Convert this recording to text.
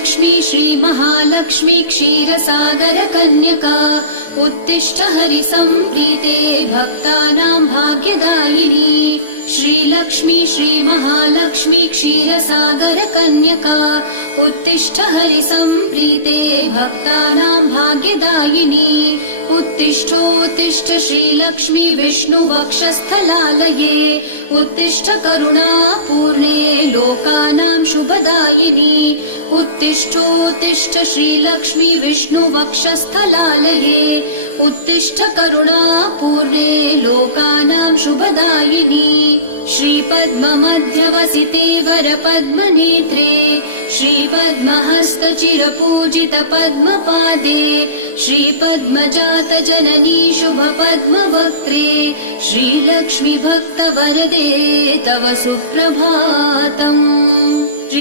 श्रीलक्ष्मी श्रीमहालक्ष्मी क्षीरसागरकन्यका उत्तिष्ठ हरिसम्प्रीते भक्तानां भाग्यदायिनी। श्रीलक्ष्मी श्रीमहालक्ष्मी क्षीरसागरकन्यका उत्तिष्ठ हरिसम्प्रीते भक्तानां भाग्यदायिनी। उत्तिष्ठोत्तिष्ठ श्रीलक्ष्मी विष्णुवक्षस्थलालये उत्तिष्ठ करुणापूर्णे लोकानां शुभदायिनी। उत्तिष्ठोत्तिष्ठ श्रीलक्ष्मी विष्णुवक्षस्थलालये उत्तिष्ठ करुणापूर्णे लोकानां शुभदायिनी। श्रीपद्ममध्यवसिते वरपद्मनेत्रे श्रीपद्महस्तचिरपूजित पद्मपादे श्रीपद्मजातजननी शुभपद्मवक्त्रे श्रीलक्ष्मी भक्तवरदे तव सुप्रभातम्।